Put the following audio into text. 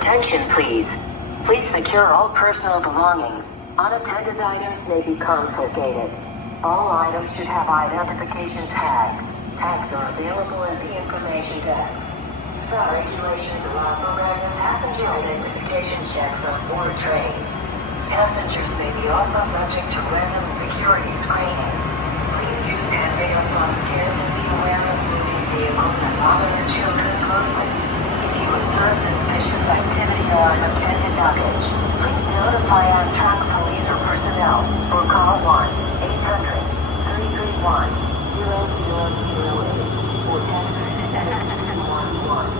Attention, please. Please secure all personal belongings. Unattended items may be confiscated. All items should have identification tags. Tags are available at the information desk. Some regulations allow for random passenger identification checks on board trains. Passengers may be also subject to random security screening. Please use handrails on stairs and be aware of moving vehicles and monitor children closely. If you observe suspicious activity or unattended luggage, please notify Amtrak police or personnel, or call 1-800-331-0008 or text 611.